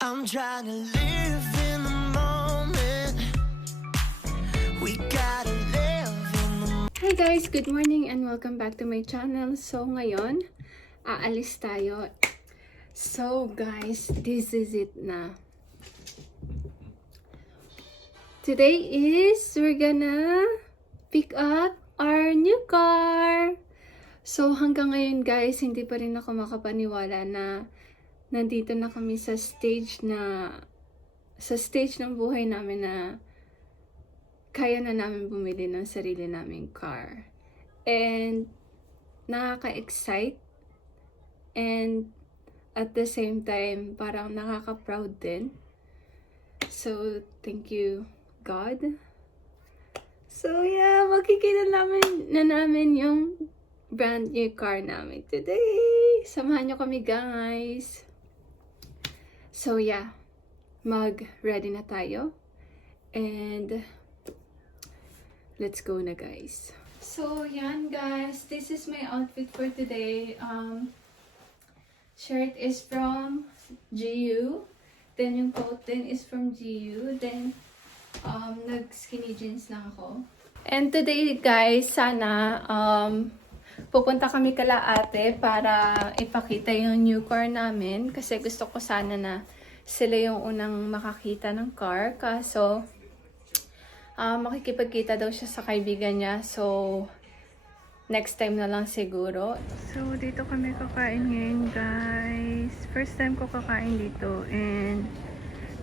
I'm trying to live in the moment. We gotta live in the moment. Hi guys! Good morning and welcome back to my channel. So ngayon, aalis tayo. So guys, this is it na. Today is, we're gonna pick up our new car. So hanggang ngayon guys, hindi pa rin ako makapaniwala na nandito na kami sa stage ng buhay namin na kaya na namin bumili ng sarili naming car. And nakaka-excite and at the same time parang nakaka-proud din. So thank you God. So yeah, makikita namin yung brand new car namin today. Samahan nyo kami guys. So yeah, mag-ready na tayo. And let's go na guys. So yan guys, this is my outfit for today. Shirt is from GU. Then yung coat din is from GU. Then nag-skinny jeans lang ako. And today guys, sana pupunta kami kala ate para ipakita yung new car namin. Kasi gusto ko sana na sila yung unang makakita ng car. Kaso, makikipagkita daw siya sa kaibigan niya. So, next time na lang siguro. So, dito kami kakain ngayon guys. First time ko kakain dito. And,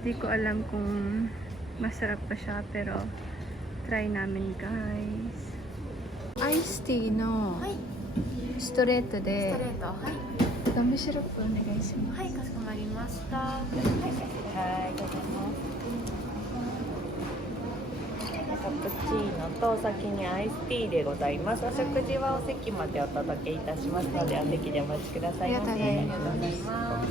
di ko alam kung masarap pa siya. Pero, try namin guys. Iced teaのストレートでガムシロップお願いします。はい、かしこまりました。はい、どうぞ。カプチーノと先にアイスティーでございます。お食事はお席までお届けいたしますので、お席でお待ちくださいませ。ありがとうございます。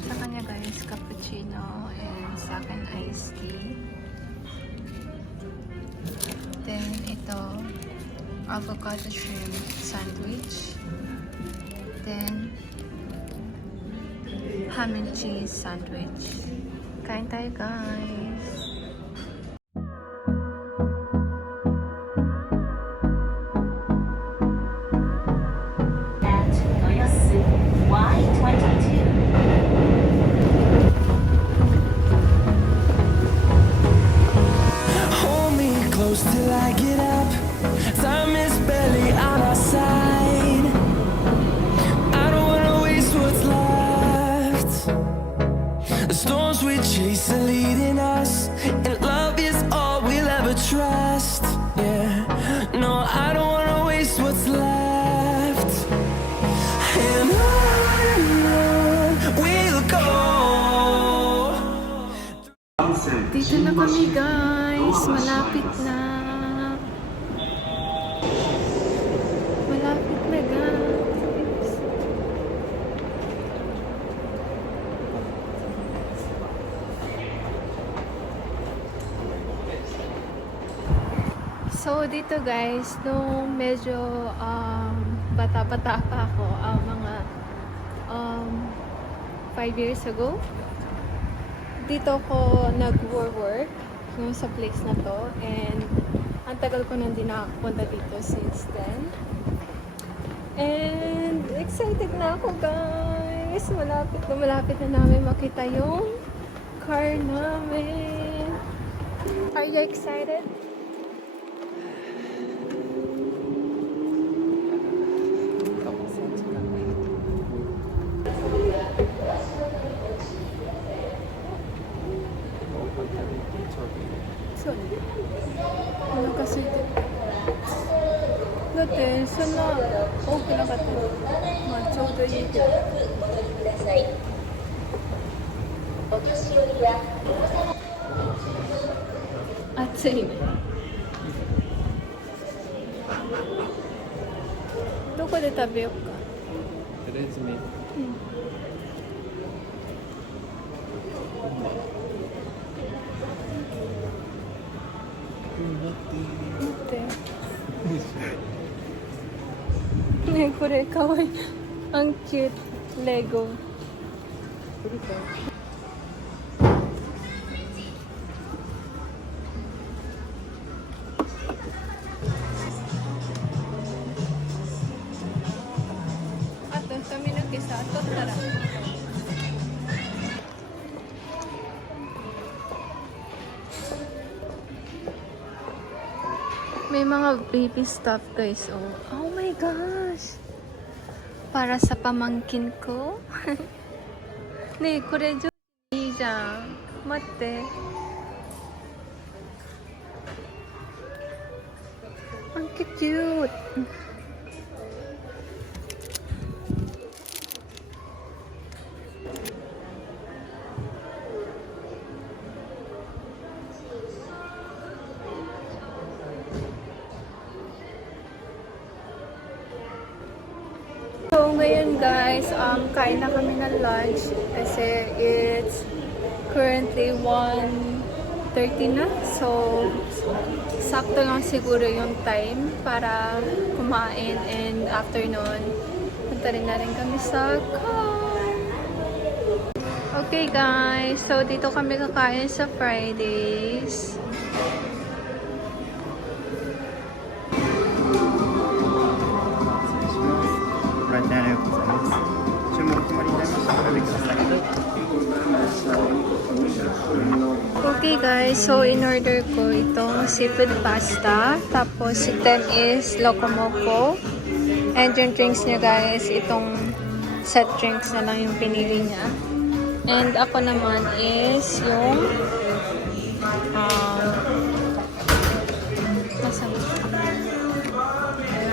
Sa kanya guys, cappuccino and sa akin iced tea. Then ito, avocado shrimp sandwich. Then ham and cheese sandwich. Kain tayo guys! Hold me close till I get up. Time is barely on our side. I don't wanna waste what's left. The storms we chase are leading us, and love is all we'll ever trust. Yeah, no, I don't wanna waste what's left. And on we'll go. Dito na kami guys! Malapit na! Malapit na guys! So dito guys, nung medyo bata-bata pa ako, mga 5 years ago, dito ko nag-work yung sa place na to, and ang tagal ko nang di nakapunta dito since then. And excited na ako guys, malapit na namin makita yung car namin. Are you excited? So, ano kasiだってそんな多くなかったの。まあちょうどいいけど。お年寄りやすいません。どこで食べようか。とりあえずね、待ってねえこれかわいい。アンキュートレゴ。あと髪の毛さ取ったら。May mga baby stuff guys. Oh my gosh. Para sa pamangkin ko. ねえこれいいじゃん。待って。Ang cute. So ngayon guys, kain na kami ng lunch kasi it's currently 1:30 na. So sakto lang siguro yung time para kumain, and afternoon punta rin na rin kami sa car. Okay guys, so dito kami kakain sa Fridays. Okay guys, so in order ko itong seafood pasta, tapos si Ten is locomoco, and yung drinks niya guys, itong set drinks na lang yung pinili niya, and ako naman is yung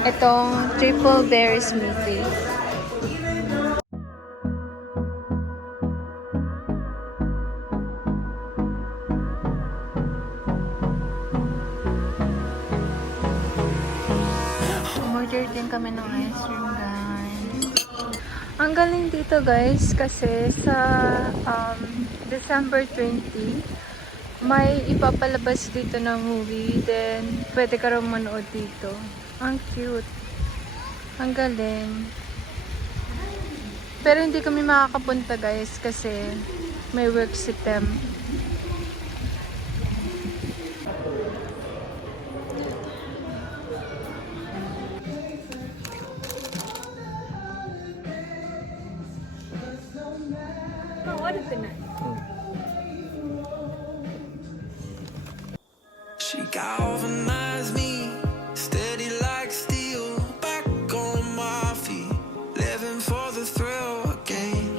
itong triple berry smoothie. Order din kami ng ice cream guys. Ang galing dito guys kasi sa December 20 may ipapalabas dito na movie, then pwede ka rin manood dito. Ang cute. Ang galing. Pero hindi kami makakapunta guys kasi may work si Tem. She galvanized me, steady like steel, back on my feet, living for the thrill again,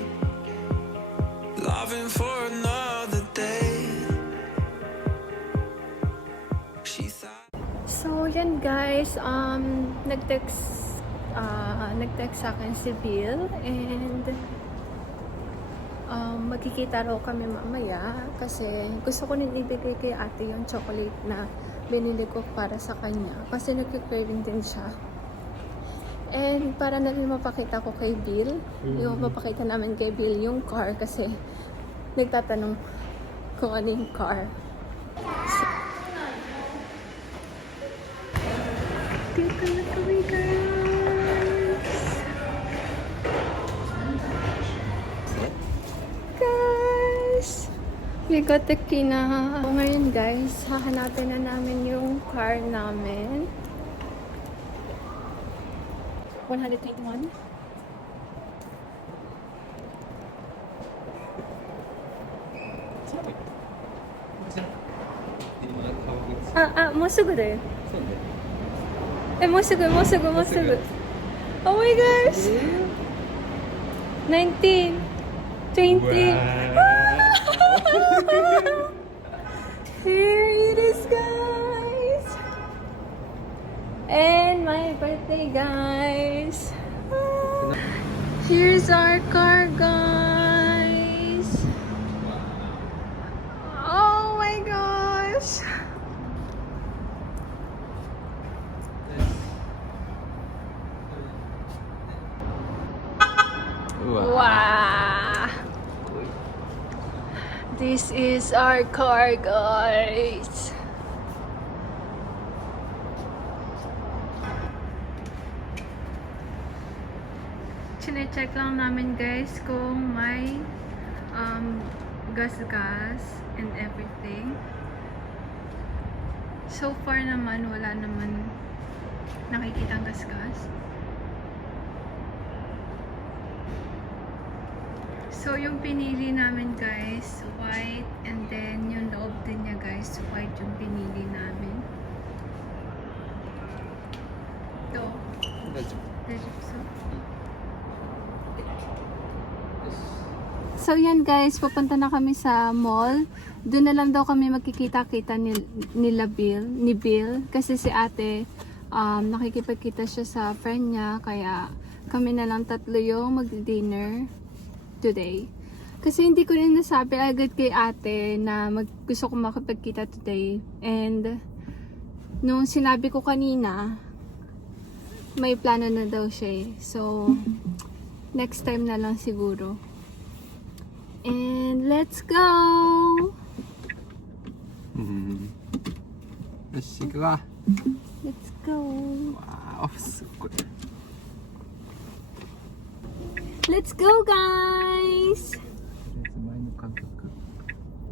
loving for another day. She thought. So yan guys, nag-text sa akin si Bill, and magkikita raw kami mamaya kasi gusto ko rin ibigay kay ate yung chocolate na binili ko para sa kanya kasi nagki-craving din siya. And para na rin mapakita ko kay Bill, yung mapakita namin kay Bill yung car kasi nagtatanong kung ano yung car. Dito na kami guys. We got the key na. So, ngayon guys, hahanapin na namin yung car namin. 121? Moうすぐだよ。もうすぐ。Oh my gosh! 19, 20. Here it is guys! And my birthday guys! Here's our car guys! Oh my gosh! This is our car, guys. Chine-check lang namin, guys, kung may gas-gas and everything. So far naman, wala naman nakikitang gas-gas. So, yung pinili namin, guys, white, and then yung loob din niya, guys, white yung pinili namin. Ito. 大丈夫 So, yan, guys, papunta na kami sa mall. Doon na lang daw kami magkikita-kita ni Bill. Kasi si ate, nakikipagkita siya sa friend niya, kaya kami na lang tatlo yung mag-dinner today. Kasi hindi ko rin nasabi agad kay ate na gusto ko makipagkita today. And nung sinabi ko kanina, may plano na daw siya eh. So, next time na lang siguro. And let's go! よし行くわ Let's go! わあすっごい Let's go, guys! 前の感覚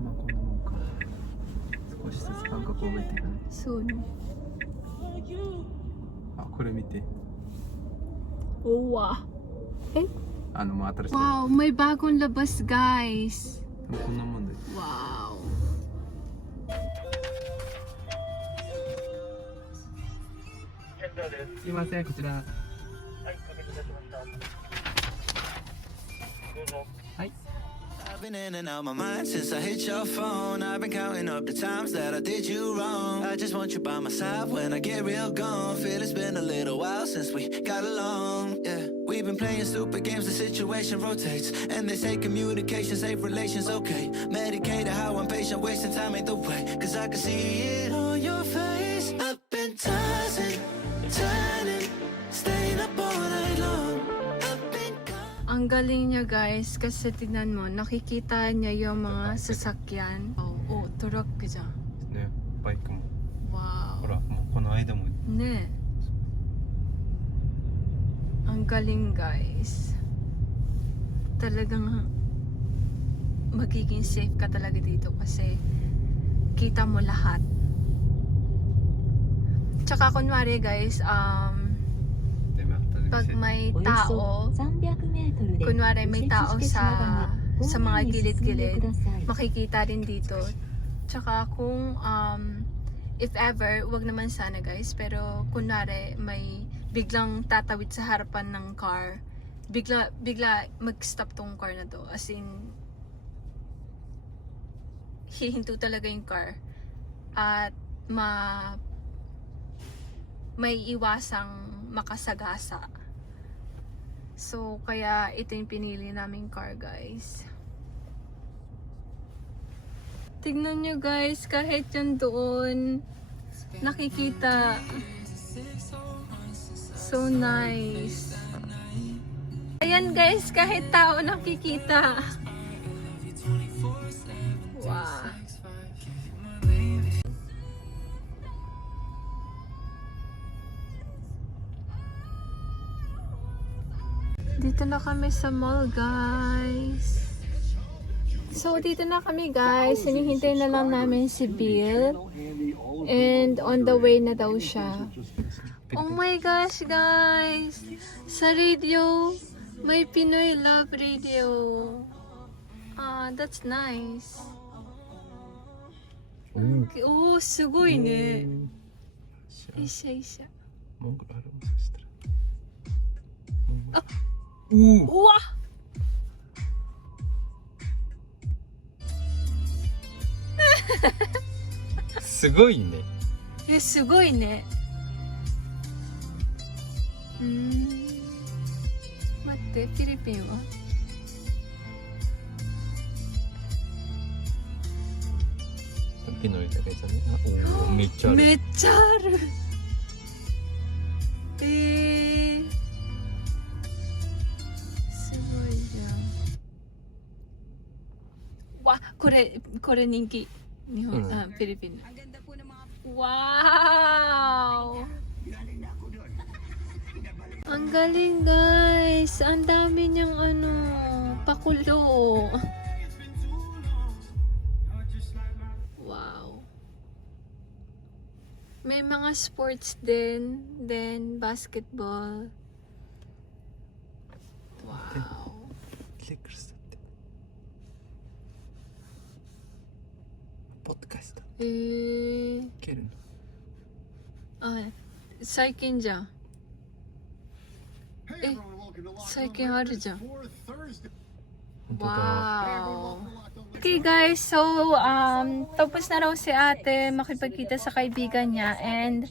まあこんなもんか少しずつ感覚を覚えていかない Soon. あこれ見て Wow! Eh? もう新しい Wow! May bagong labas, guys! こんなもんで Wow! すいませんこちらはい I've been in and out my mind since I hit your phone. I've been counting up the times that I did you wrong. I just want you by my side when I get real gone. Feel it's been a little while since we got along. Yeah, we've been playing stupid games, the situation rotates. And they say communication, safe relations, okay. Medicated how I'm patient, wasting time ain't the way. Cause I can see it on your face. I've been tossing, turning, staying up all night long. I've been gone. Ang galing niya, guys, kasi tignan mo, nakikita niya yung mga sasakyan. Oh, truck dyan. ねバイクも Wow. ほらもうこの間も Ne. Ang galing, guys. Talagang magiging safe ka talaga dito kasi kita mo lahat. Tsaka kunwari, guys, でまた pag may tao, kunwari may tao sa mga gilid-gilid, makikita rin dito. Tsaka kung if ever, wag naman sana, guys, pero kunwari may biglang tatawid sa harapan ng car, bigla mag-stop tong car na to, as in hihinto talaga yung car at may iwasang makasagasa. So, kaya ito yung pinili naming car, guys. Tignan nyo, guys, kahit yan doon, nakikita. So nice. Ayan, guys, kahit tao nakikita. Wow. Dito na kami sa mall, guys. So, dito na kami, guys. Hinihintay na lang namin si Bill. And on the way na daw siya. Oh my gosh, guys! Sa radio, may Pinoy Love Radio. Ah, that's nice. Oh, すごいね。いしゃいしゃ。モンゴルあるもしかしたらあおうわすごいねえ、すごいね。待って、フィリピンはピノイだけじゃねおめっちゃあるめっちゃある。すごいじゃん。わ、これこれ人気。日本、うんフィリピン。Wow! Ang galing guys! Ang dami niyang pakulo. Wow. May mga sports din, then basketball. Wow. レックスだってポッドキャストいけるの最近じゃん。最近あるじゃん。本当だ Wow. Okay guys, so tapos na raw si ate makipagkita sa kaibigan niya and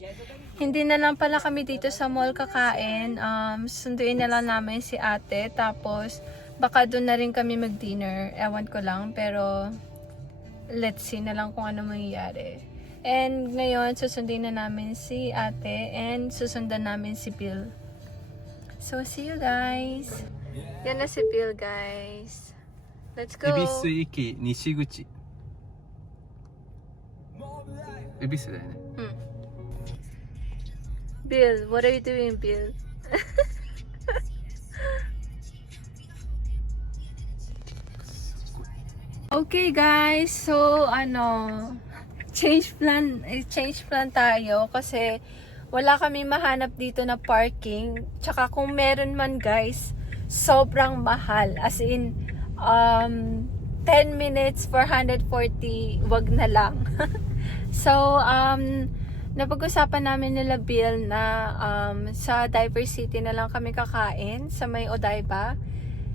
hindi na lang pala kami dito sa mall kakain. Sunduin na lang namin si ate tapos baka doon na rin kami mag-dinner. Ewan ko lang pero let's see na lang kung ano mangyayari. And ngayon susundin na namin si ate and susundan namin si Bill. So see you guys. Yan na si Bill guys. Let's go. 恵比寿駅西口恵比寿だよね Bill, what are you doing, Bill? Okay guys, so change plan tayo kasi wala kami mahanap dito na parking. Tsaka kung meron man guys, sobrang mahal. As in 10 minutes for 140, wag na lang. So, napag-usapan namin nila Bill na sa Diversity na lang kami kakain sa may Odaiba.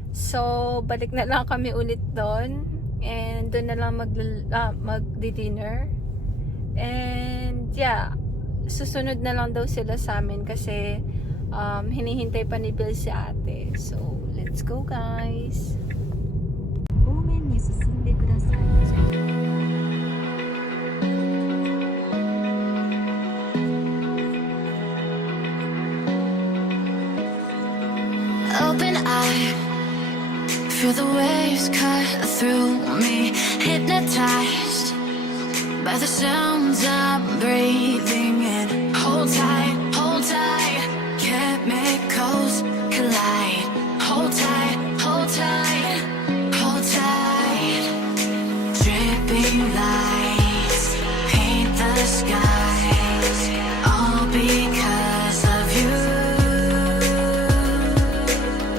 So, balik na lang kami ulit doon. And doon na lang mag-dinner. And yeah, susunod na lang daw sila sa amin kasi hinihintay pa ni Bill si ate. So, let's go guys! 方面に進んでください。 Open eye, feel the waves cut through me, hypnotized by the sounds I'm breathing in. Hold tight, chemicals collide. Hold tight, hold tight, hold tight. Dripping lights paint the skies, all because of you.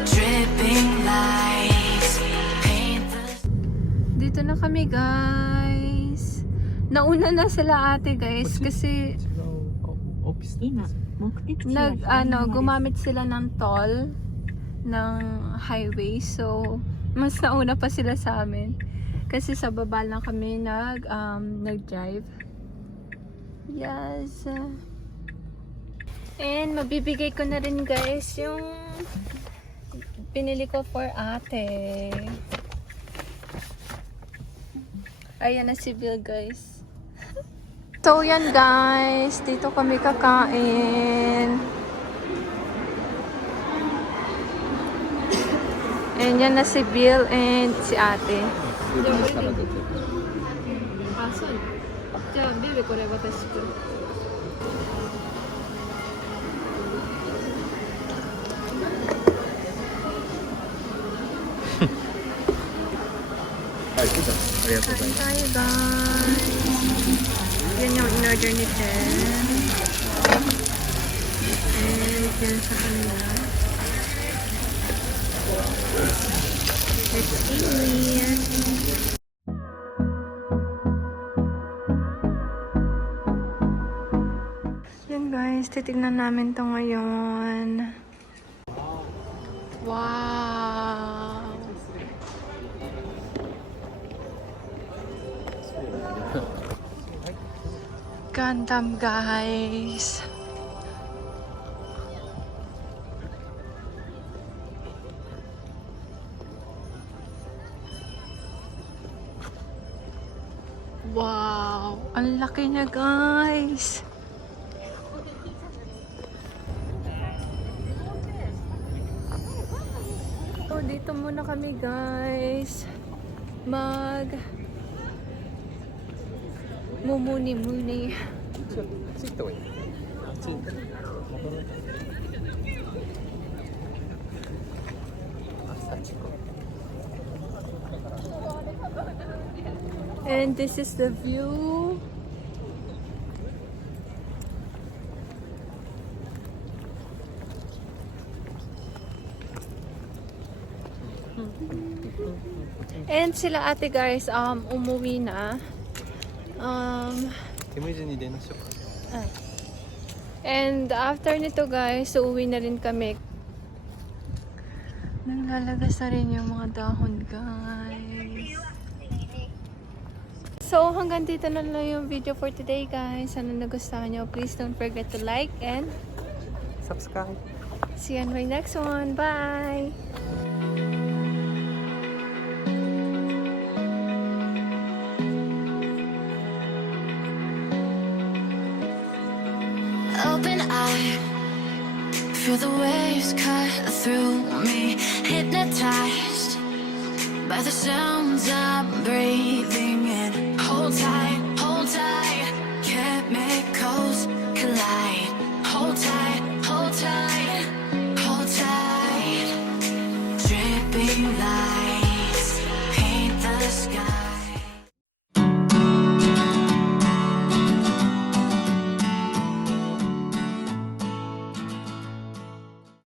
Dripping lights paint the Dito na kami guys. Nauna na sila ate guys kasi 違うオフィス今目的地は左側です gumamit sila ng toll ng highway. So, mas nauna pa sila sa amin. Kasi sa baba lang kami nag-drive. Yes. And mabibigay ko na rin guys yung pinili ko for ate. Ayan na si Bill guys. So yan guys, dito kami kakain. And yan na si Bill and si ate. あ、そう。じゃあビルこれ私と。ありがとうございます Kain tayo guys. Yan yung in-order ni Jen. And yan sa kanila. Let's eat. Yan guys, titignan namin to ngayon. Wow! Gundam guys. Wow, ang laki niya guys. So dito muna kami guys Mumuni-muni. ちょっとあっち行った方がいいね。あっち戻る。あ、さっち行こ And this is the view. And sila ate guys, umuwi na. う。煙順に電話しようか。 And after nito guys, uuwi na rin kami. Naglalagas na rin yung mga dahon guys. So hanggang dito na lang yung video for today guys. Sana nagustuhan nyo, please don't forget to like and Subscribe. see you on my next one. Bye! Open eye, feel the waves cut through me, hypnotized by the sounds I'm breathing in. Hold tight, chemicals collide. Hold tight, hold tight, hold tight. Dripping lights paint the sky.